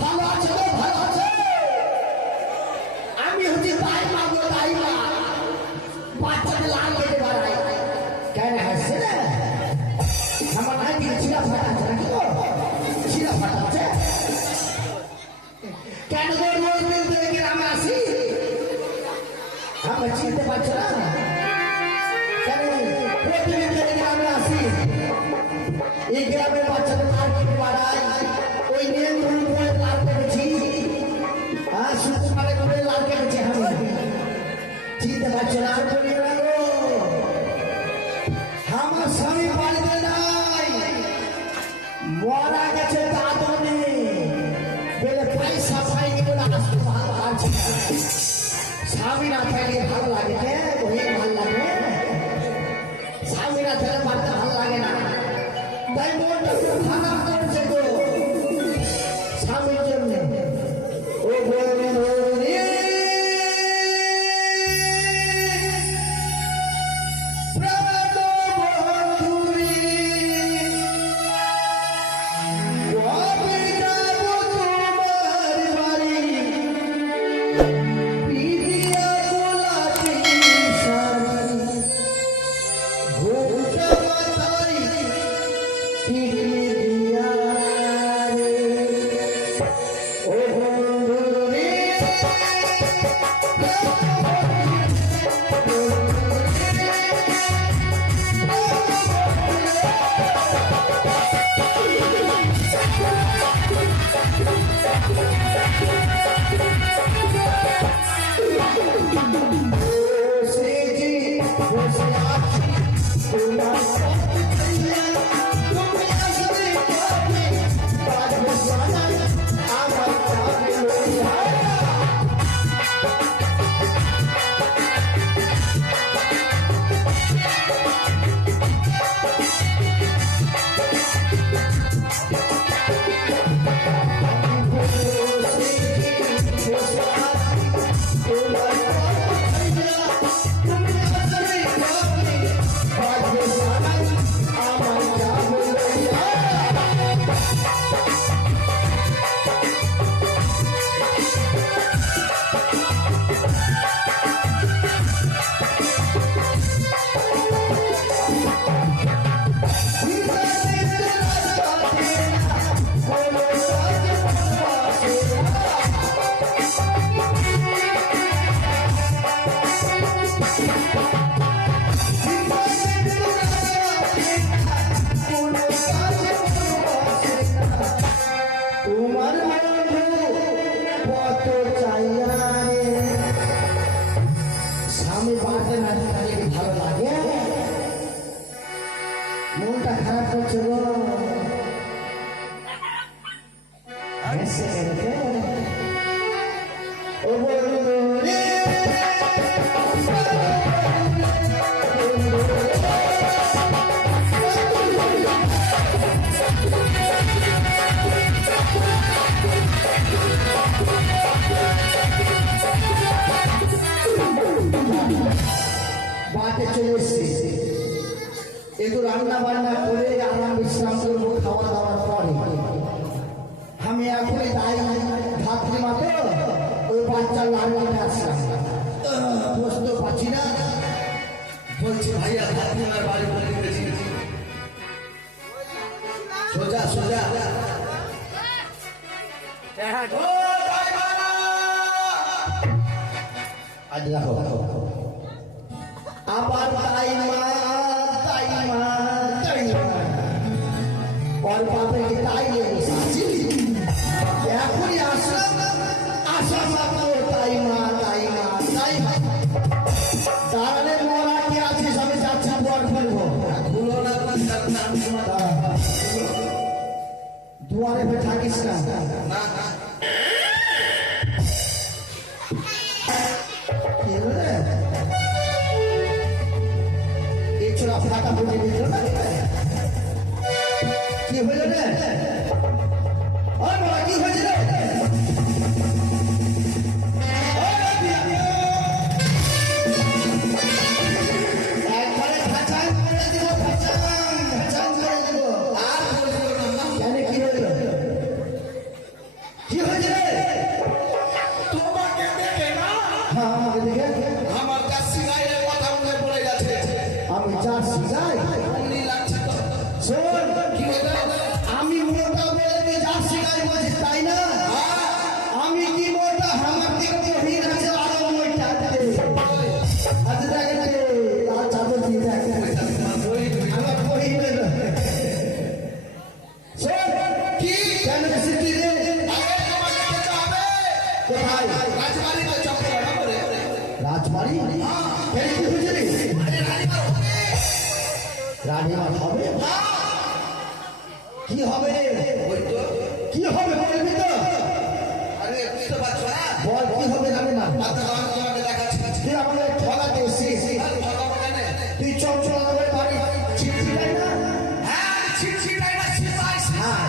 ভালো আছে রে, ভালো আছে। আমি হচ্ছি তাই মা গো, তাই মা। বাচ্চাকে লাল কেটে বাড়াই কেন হাসছে না? আমার নাই দিকে ছিলা ফাটাচ্ছে নাকি গো? ছিলা ফাটাচ্ছে কেন গো? রোজ দিন ধরে গ্রামে আসি, আমরা চিনতে পারছো না কেন? প্রতিদিন ধরে গ্রামে আসি, এই গ্রামের বাচ্চাদের লাল কেটে বাড়াই, ওই নিয়ে তুমি লাল কেটেছি। হ্যাঁ, শুক্রবারে করে লাল কেটেছি আমি। চিনতে পারছো না? আর বলি না গো, আমার স্বামী বাড়িতে নাই, মারা গেছে দাদনে বলে পয়সা পাইনি বলে আসতে ভালো লাগছে। স্বামী না থাকলে ভালো লাগে, ওই ভালো লাগে। স্বামী না থাকলে বাড়িতে ভালো লাগে না, তাই মনটা খারাপ করেছে গো স্বামীর জন্য। ও বৌদি মনটা খারাপ করছে গো। ও বন্ধু রে, বাড়িতে চলে এসছি, একটু রান্না বান্না করে আরাম বিশ্রাম করবো খাওয়া দাওয়ার পরে। আমি এখনই তাই ধাত্রী মাত্র ওই বাচ্চার লাড়ুটা আসলাম, বসতে পারছি না। বলছি ভাইয়া ধাত্রীমার বাড়ি বলে গেছি, সোজা সোজা আজ রাখো আবার তাই মা তাই মা তাই মা और बापे की ताई है साची এখনই আসলাম, আসা মাত্র তাই মা তাই মা তাই মা। তাহলে মোরা কি আছিস? আমি যাচ্ছি বর ফেলবো, দুয়ারে पे থাকিস না। এই ছোড়া ফাটা ফুটে দিল না, কি হইল রে? কি হয়েছে রে? একবারে খাঁচান করে দিব, খাঁচান করে দিব। আর কি হবে ওই তো কি হবে বলবি তো আরে বুঝতে পারছো না বল কি হবে জানি না মাথা গরম তোমাকে দেখাচ্ছি তুই আমাদের ঠকাতে এসেছিস ঠকাবো কেন তুই চঞ্চল আমাদের বাড়ি ছিটছিটাই না হ্যাঁ ছিটছিটাই না ছিপাইছি হ্যাঁ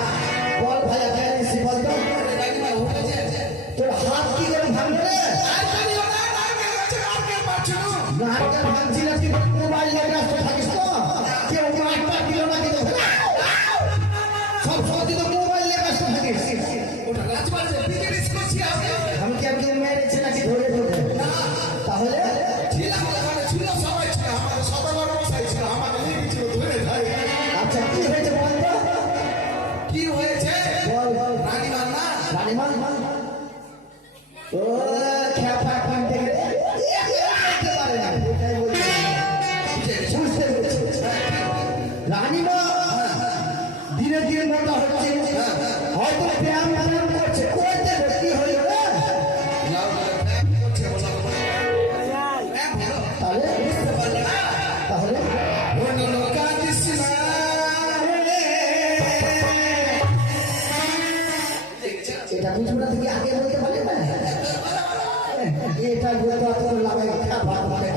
বল ভাইয়া জানিস বল তো রাগিমা উঠেছে তোর হাত কি করে ভাঙলো রে আর জানিও না নারকেল গাছে নারকেল পাচ্ছো না নারকেল ভাঙছি না তুই মোবাইল নিয়ে ব্যস্ত থাকিস তো কেউ মাঠটা দিল না কিন্তু সব সময় তুই তো মোবাইল নিয়ে ব্যস্ত থাকিস ওটা গাছ মারছে বিজনেস করছি আমি কি একদিন মেরেছি নাকি ধরে ধরে না তাহলে ছিলাম ওখানে ছিল সবাই ছিল আমাদের সদাগর মশাই ছিল আমাকে নিয়ে গেছিল ধরে ধরে আচ্ছা কি হয়েছে বল তো কি হয়েছে বল বল রানীমা না রানীমা ও খেপা কানতে গেলে দেখতে পারে না এটাই বলছি বুঝতে পেরেছি রানীমা ধীরে ধীরে মোটা হচ্ছে হয়তো ব্যায়াম ব্যায়াম করছে করতে কি হইল রে লাউ ব্যাগ করছে বলো ব্যাগ বলো তাহলে বুঝতে পারলে না তাহলে অন্য লোকা দিসনা এটা বুঝবো না থেকে আগে বলতে পারলে না এটা বলতে অত লাগাই খাবার মানে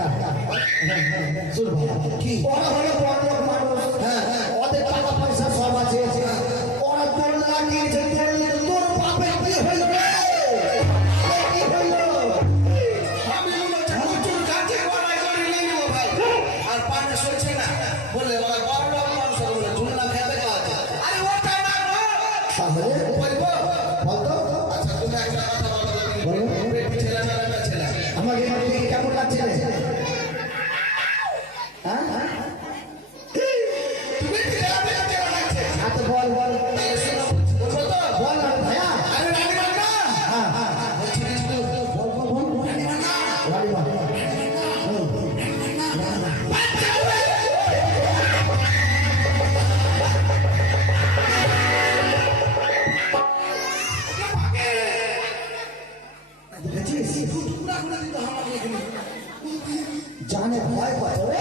শুন কি ওরা হলো বড় লোক মানুষ ওদের টাকা পয়সা সব আছে ওরা তোর লাগিয়েছে তোর বাপের কি হইল রে কি হইল আমি বলো প্রচুর কাছে গড়াই করে নিয়ে নেবো ভাই আর পানে সরছে না বলে ওরা বড় লোক মানুষ বলে ঝুলনা খেতে খাওয়াতে আরে ওটা না গো তাহলে বলবো বলতো আচ্ছা তুমি একটা কথা বলো পেট ছেলে না একটা ছেলে আমাকে দেখে কেমন লাগছে রে হ্যাঁ তুমি ছেলে লাগছে আচ্ছা বল বল তাহলে শোনো বলবো তো বল না ভাইয়া আরে রানীমা না হ্যাঁ বলছি কিন্তু বল বল বল রানীমা না রানীমা দেখেছিস পুরা করে দিতে আমাকে এখানে জানে ভয় পায় রে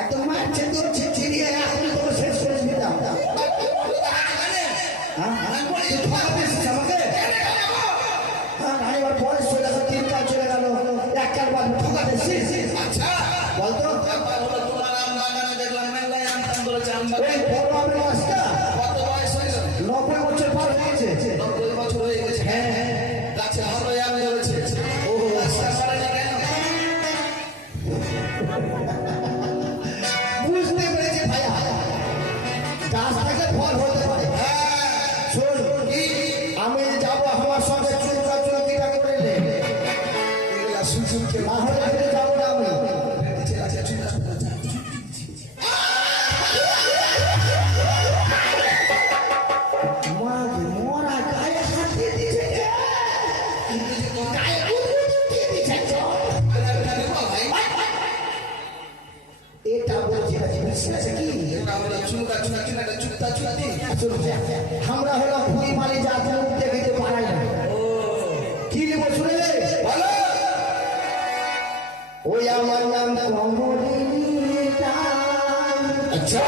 একদম মারছে তোর ছিড়িয়ে এখন তোকে শেষ করে দিতাম হ্যাঁ তুই ঠকাতে এসেছিস আমাকে হ্যাঁ রানীবার বয়স চলে গেল 3 কাল চলে গেল 1 কাল বাদ ঠকাতে এসেছিস আচ্ছা বলতো তোমার আম বাগানে দেখলাম মেলায় আম টাম ধরেছে আম এই বড় আমের গাছটা কত বয়স হয়েছে 90 বছর পার হয়ে গেছে 90 বছর হয়ে গেছে হ্যাঁ হ্যাঁ গাছে ভালোই আম ধরেছে ও গাছটা পারেনি কেন বুঝতে পেরেছি ভাইয়া গাছ থেকে ফল হতে পারে শোন আমি যাব আমার সঙ্গে চুলকা চুলকিটা করে নে এগুলা সুসুমকে না হলে ফিরে যাবো না আমি আচ্ছা ঠিক আছে মরা গায়ে হাত দিয়ে দিয়েছে গায়ে উদ্ভিদ দিয়ে দিয়েছে এটা বলছি বিশ্বাস কি আমরা হলো ফুল মালি জাতি উঠতে খেতে পারাই না কি নেব শুনে ভালো ওই আমার নাম কমলিতা আচ্ছা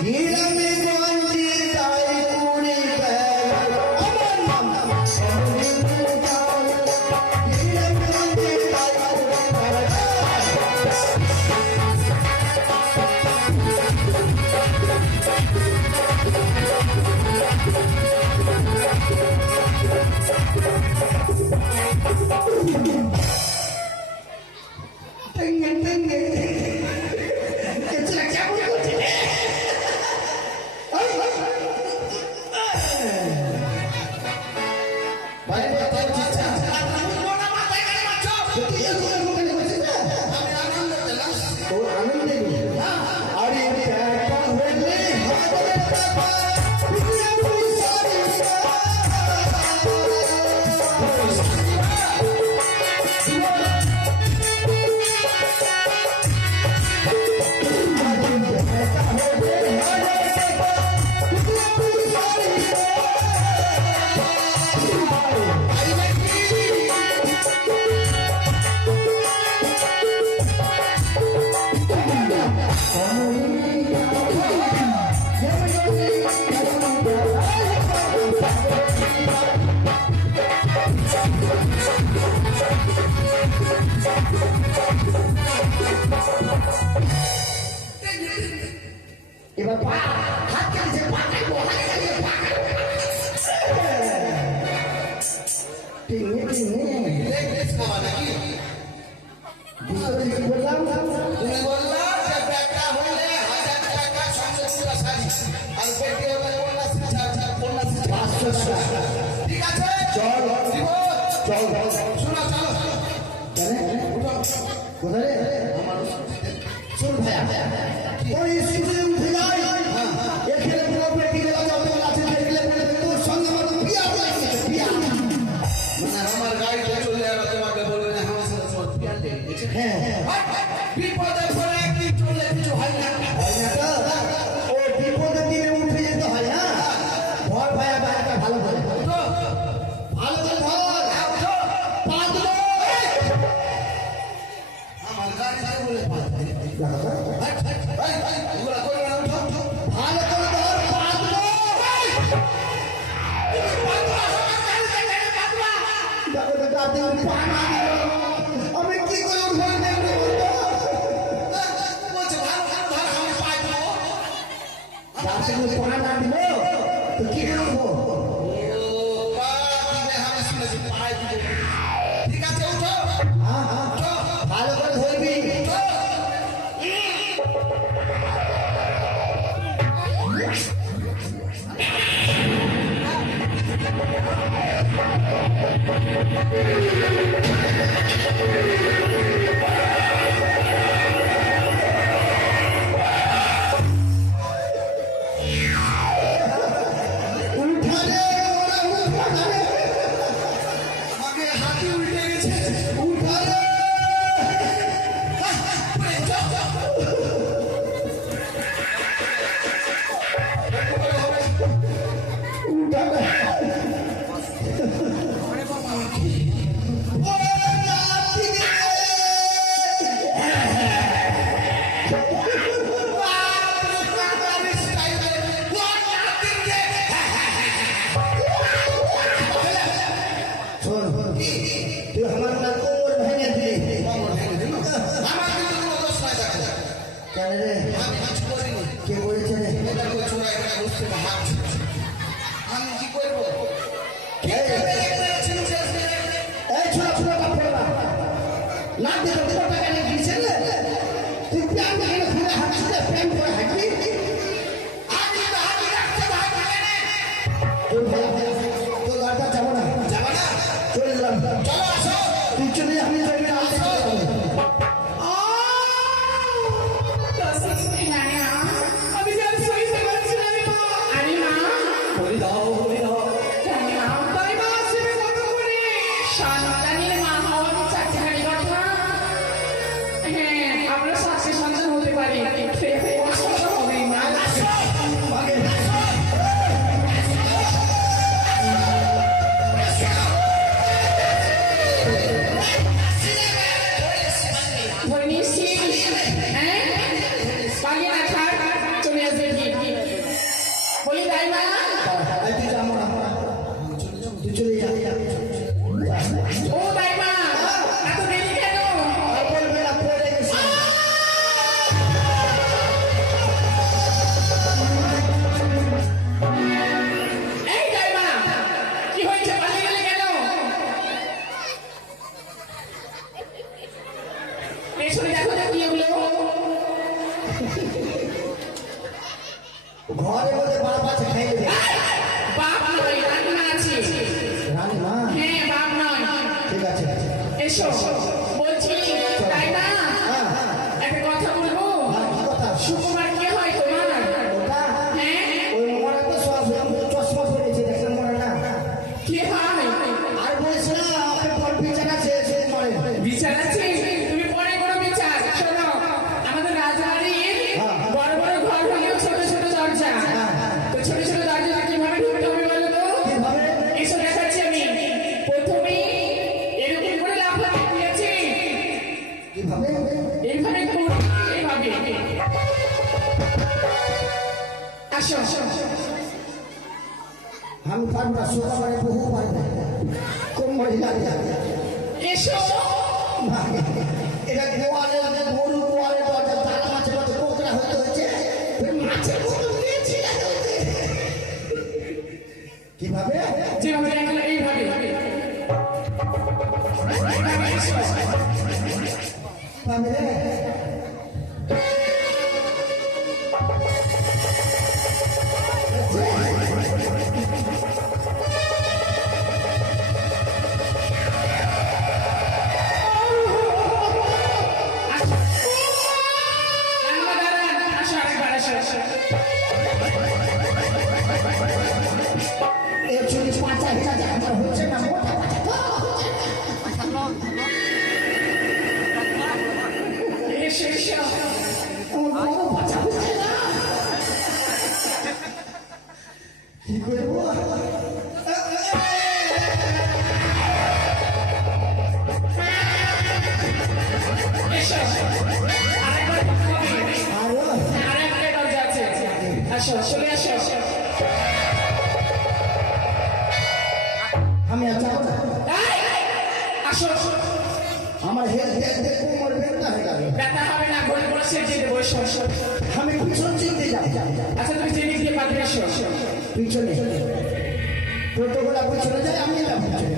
গ্রামে গঞ্জে তাই করে বেড়ায়। আমার নাম কমলিতা গ্রামে গঞ্জে তাই করে বেড়ায়। টেঙ্গে টেঙ্গে কেচলা কেমন করছে ভাই কথা হচ্ছে তুই এরকম করে বলছিস না আমি আনন্দ পেলাম ও আনন্দে আরে দেখা হইলে হবে বাবা দুনিয়া পয়সা এবার পা হাত কেটেছে পা কাটবো হাত কেটেছে পা কাটবো টিনে টিনে লেগ লেস খাওয়া নাকি কি বললাম তুমি বললা যে ব্যাগটা হলে 1000 টাকা সঙ্গে পুরো শাড়ি আর পেটে হলে কন্যা শিক্ষা 500 টাকা ঠিক আছে চল দিব চল শোনো চলো উঠো কোথায় রে শোন ভাইয়া ওই স্কুলে উঠে যাই এখানে পুরো পেটি গেলা যত আছে দেখলে বলে তোর সঙ্গে আমার বিয়া হয়েছে বিয়া মানে আমার গাড়িতে চলে আর তোমাকে বলবে না আমার সাথে তোমার পিয়ার লেগে গেছে হ্যাঁ বিপদে পড়ে একদিন চলে কিছু হয় না হয় না তো? ও বিপদের দিনে উঠে যেতে হয় না ধর ভাইয়া ব্যাগটা ভালো করে উঠো ভালো করে ধর উঠো পা দিল আমার গাড়িতে বলে পায় ওগুলা করবে না উঠো উঠো ভালো করে ধর পা দিল আমি কি করে উঠবো বলছে ভালো ভালো ভালো আমি পাই দেবো পা না দিল তো কি করে উঠবো ঠিক আছে উঠো হ্যাঁ হ্যাঁ উঠো ভালো করে ধরবি উঠো উঠালে ওরা উঠালে আমাকে হাতি উল্টে গেছে উঠালে উঠালে শোন তুই আমার না কোমর ভেঙে দিলি আমার কিন্তু কোনো দোষ নাই দেখো কেন রে আমি কিছু করিনি কে বলেছে রে এটা করে চোরা একটা বুঝতে না হাত আমি কি করবো এই ছোট ছোট কাপড় না দিতে তোর টাকা নিয়ে দিয়েছে রে তুই প্যান্ট এখানে খুলে হাঁটছিস প্যান্ট পরে হাঁটবি তোর ভাইয়া তোর গাড়িটা যাবো না যাবা না চলে গেলাম চলো আসো তুই চলে যা, আমি যাবি না আমি যাবো আমি যার সইতে পারছি না রে মা। আরে মা, বলি দাও জানি না, তাই মা আসবে কত করে? সন্তানের মা হওয়া কি চারটিখানি কথা? হ্যাঁ, আমরা সাক্ষী সন্তান হতে পারি। সে কষ্ট হবেই মা। আগে ধরে নিয়েছিস? হ্যাঁ? পালিয়ে না থাক, চলে আসবে ঠিক। বলি তাই মা? এই তুই যাবো না তুই চলে যা ও তাই মা, এত দেরি কেন? আর বলবে না পড়ে গেছে এই তাই মা, কি হয়েছে? পালিয়ে গেলে কেন? পেছনে দেখো তো কি হলো? ঘরের মধ্যে বাপ আছে খাইয়ে দেবে বাপ নয়, রান্না আছে। রানী মা হ্যাঁ, বাপ নয়। ঠিক আছে এসো, বলছি তাই না? হ্যাঁ হ্যাঁ একটা কথা বলবো? কি কথা সুকুমার কে হয় তোমার? ওটা হ্যাঁ, ওই মরা তো চশমা পড়েছে দেখলাম মরে না কে হয়? আর বলিস না আপনি পর বিচার আছে সে মরে বিচার আছে? তুমি পরে করো বিচার। শোনো, আমাদের রাজবাড়ির বড় বড় ঘর হলেও ছোট ছোট দরজা। তো ছোট ছোট দরজা কিভাবে ঢুকতে হবে বলো তো? কিভাবে এসো দেখাচ্ছি আমি। প্রথমে এরকম করে লাফাতে দিয়েছি, কিভাবে এইভাবে করো, এইভাবে। আসো আসো। আমি পারবো না সোজা মানে বহু পারবে কোন মহিলা এসো। এটা গোয়ালে গরু গোয়ালে দরজা তালা মাছের মতো কোকড়া হতে হয়েছে মাছের মতো পেয়েছি কিভাবে যেভাবে দেখলে এইভাবে পাবে রে একচল্লিশ ৫,০০০ আমার হচ্ছে না মোটা পাঁচা তো আমার বড় পাঁচা হচ্ছে না কি করবো আমি আর যাবো না আমার হেড কোমর ব্যথা হয়ে গেল আমি পিছন চিনতে যাবো পিছনে টোটোগুলা পিছনে যায় আমি এলাম পিছনে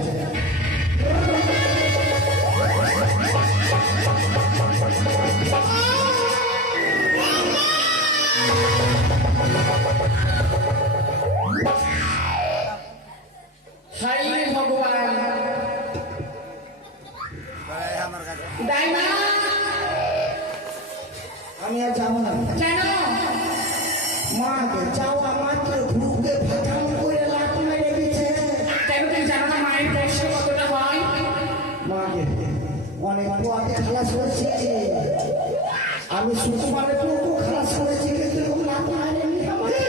ভগবান আমি আর যাবো না কেন মাকে যাওয়া মাত্র ঘুরকে ফাটাম করে লাট মেরে দিচ্ছে কেন তুমি জানো না মায়ের কষ্ট কতটা হয় মাকে অনেক পোয়াকে খালাস করেছি আমি শুক্রবারে পুকু খালাস করেছি কিন্তু লাট মারেনি আমাকে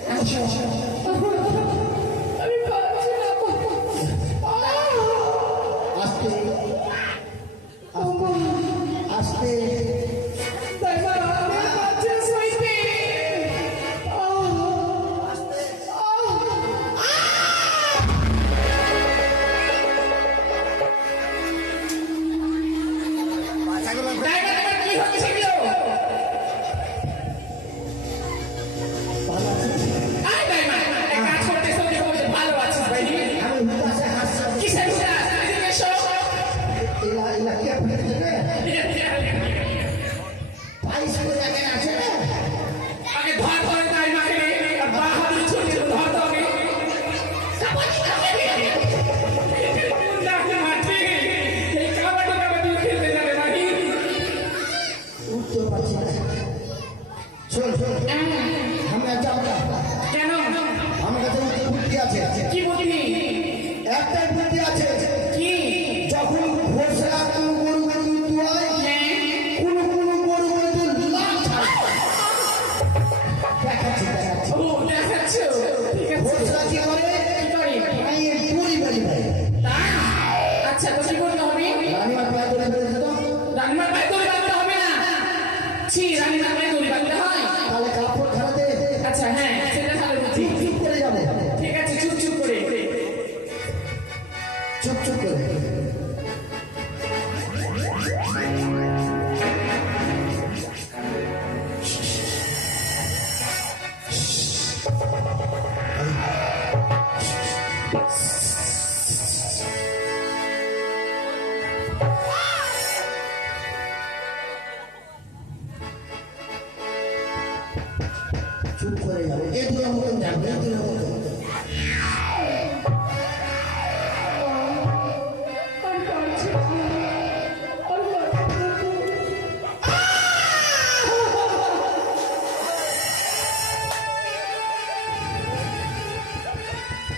আমি পারছি না আস্তে আস্তে আমি হুতাশে হাসছি এলাকে ফেলে দেবে পাইস করে দেখেন আছে না আগে ধর ধরে তাই মাকে আর বা হাতে ছুটে ধর ধরে উঠতে পারছি না শোন শোন আমি আর যাবো না কেন আমার কাছে উঠতে বুদ্ধি আছে কি বুঝলি একটাই বুদ্ধি আছে কি যখন ঘোষরা কোনো গরু গরু হয় কোনো গরু গরু লাভ ছাড়ে দেখাচ্ছি দেখাচ্ছি ও দেখাচ্ছ ঠিক আছে ঘোষরা কি করে কি করে আমি পুরি বাড়ি ভাই তাই আচ্ছা তো কি করতে হবে রানিমার পায়ে করে ফেলেছে তো রান্নার পায়ে দড়ি বাঁধতে হবে না ছি রান্নার পায়ে দড়ি বাঁধতে হয় তাহলে কাপড় খারাতে আচ্ছা হ্যাঁ সেটা ভালো বুদ্ধি চুপ চুপ করে যাবে ঠিক আছে চুপ চুপ করে চুপ চুপ করে চুপ করে যাবে এই দূরের মতন যাবে এই দূরের মতন আমি পারছি না আমি পারছি না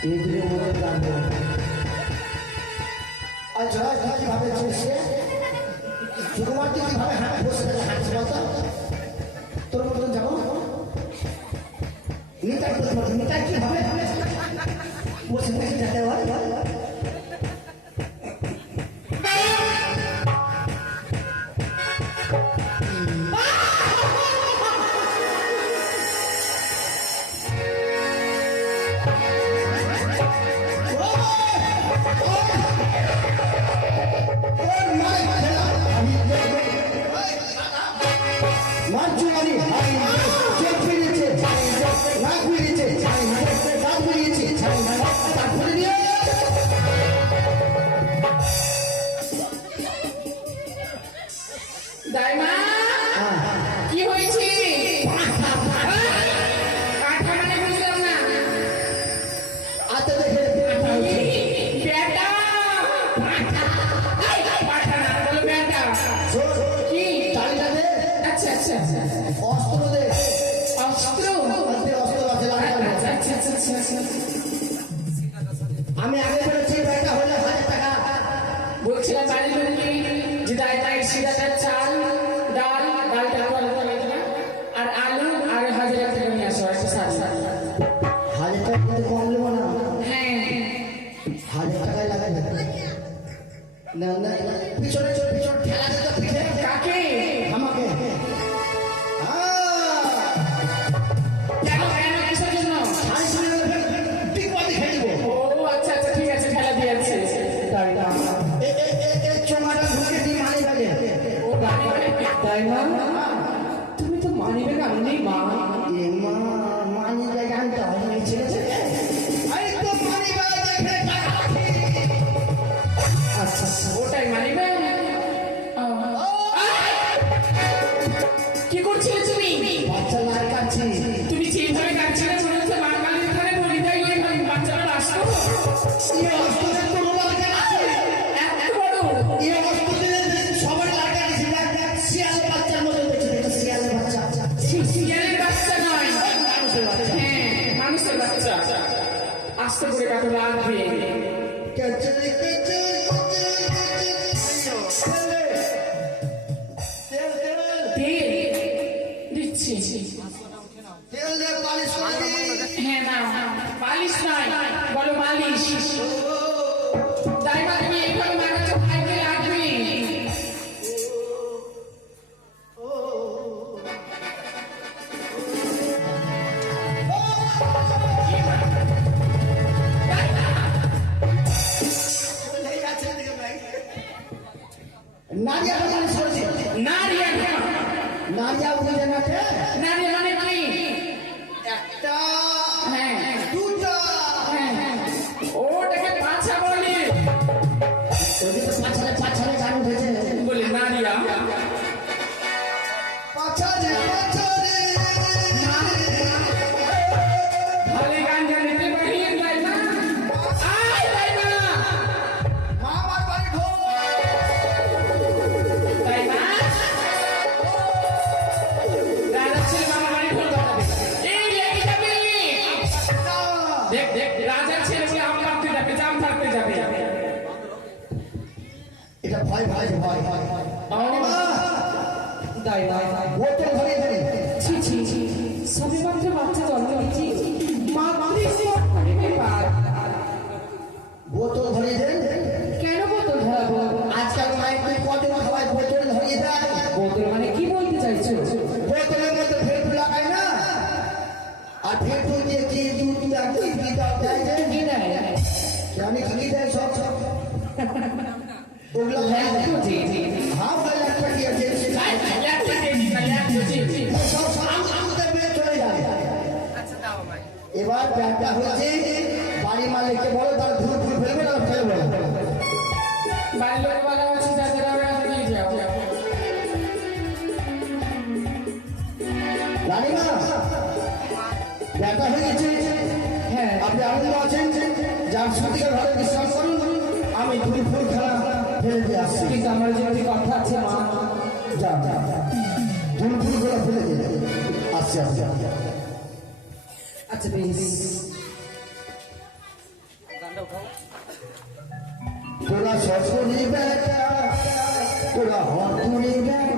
এই দূরের মতন যাবে আচ্ছা কিভাবে চলছে সুকুমার তুই কিভাবে হাঁটা বসে থাকে হাঁটছি বলতো তোর মতন যাবো নিতাই করতে পারছি নিতাই কিভাবে বসে থাকে যেতে হয় আমি শোন, কি তালিটা দে, আচ্ছা আচ্ছা আচ্ছা অস্ত্র দে। অস্ত্র হাতে অস্ত্র আছে, লাঠি আছে। আচ্ছা আচ্ছা আচ্ছা আচ্ছা আমি আগে বলেছি ব্যাগটা হলে 1000 টাকা। বলছিলাম বাড়ির লোককে যে দায় সিরাটা চাল ডাল ডালটা আলাদা লাগবে আর আলু আর 1000 টাকা নিয়ে আসো একটা সাথে 1000 টাকা কিন্তু কম নেবো না। হ্যাঁ 1000 টাকাই লাগাই না না, পিছনে চল, পিছনে ঠেলা দে তো পিঠে। কাকে আমাকে কেন কেন কিসের জন্য আমি শুনে ঠিক পাতি খেয়ে দিব। ও আচ্ছা আচ্ছা ঠিক আছে খেলা দিয়েছে তাই না চোমাটা ঢুকে দিয়ে মানি লাগে। ও তাই না তুমি তো মানিবে না নেই মা এ মা, মানি লাগে আনতে হয় না, ছেলে ছেলে। আরে তো মানি ব্যাগ দেখে টাকা আছে। আচ্ছা আচ্ছা ওটাই মানিবে কি করছিলে তুমি বাচ্চা মার কাছে। তুমি যেভাবে কাটছিলে মনে হচ্ছে মা কালীর এখানে বলি দেয় ওই বাচ্চাটা নাশ করো এই অস্ত্রের তো রোলা লাগে আছে। এত বড় এই অস্ত্রের সবার লাগা আছে। দেখ, শিয়ালের বাচ্চার মতো দেখতে, দেখতে শিয়ালের বাচ্চা। শিয়ালের বাচ্চা নয় মানুষের বাচ্চা। হ্যাঁ মানুষের বাচ্চা আস্তে করে কাকু লাগবে কেচড়ি, কেচড়ি, কেচড়ি, তেল দে। তেল দিচ্ছি তেল দে, পালিশ করে দে। হ্যাঁ না পালিশ নয় বলো মালিশ তাই না তুমি এইভাবে মার কাছে ভাইকে লাগবে নারিয়া পালিশ করে দে। নারিয়া নারিয়া বুঝে না কে? নারিয়া মানে কি একটা, হ্যাঁ দুটা। হ্যাঁ ওটাকে পাছা বলে ওদিকে পাছালে পাছালে গান উঠেছে। বলে নারিয়া পাছালে পাছালে। ভালো গান জানিতে বাহির যাই না আয় যাই না মামার বাড়ি ঢোল। তাই না রাজা ছেলে মামা বাড়ি ঢোল বাজাবে এই লেগে যাবে দেখ দেখ রাজা ছেলে বলে আম পাড়তে যাবে জাম পাড়তে যাবে এটা ভয় ভয় ভয় ভয়। তাই তাই বোতল ধরে ধরে। ছি ছি ছি সবে মাত্র বাচ্চা জন্ম দিয়েছি ব্যাপার বোতল ধরে দেন। কেন বোতল ধরাবো আজকাল মায়ের তুই কদিন খাওয়ায় বোতল ধরিয়ে দেয়। বোতল মানে কি বলতে চাইছো বোতলের মধ্যে ফেরফু লাগায় না, আর ফেরফু দিয়ে কি দুধ দেয় যে। কি দেয় আমি কি দেয় সব সব ওগুলো খাই দেয়। জি জি হাফ হয়ে একটা দিয়ে দিয়েছে। একটা কেজি না একটা কেজি সব সব আমদের বের চলে যায়। এবার ব্যাগটা হয়েছে, বাড়ি মালিককে বলো তার ধুল ফুল ফেলবে না ফেলবে না। বাড়ির লোক বলা হচ্ছে যাদের আমরা দিয়ে যাও রানীমা, ব্যাগটা হয়ে গেছে। হ্যাঁ আপনি আনন্দ আছেন, যার সত্যিকার ভালো বিশ্বাস করুন। আমি ধুল ফুল খেলা ফেলে দিয়ে আসছি। কিন্তু আমার যে কথা আছে মা যা যা যা। ধুল ফুল গুলো ফেলে দিয়ে আসছি আসছি। আচ্ছা বেশ তোরা সরস্বতী বেটা, তোরা হরপুরি বেটা।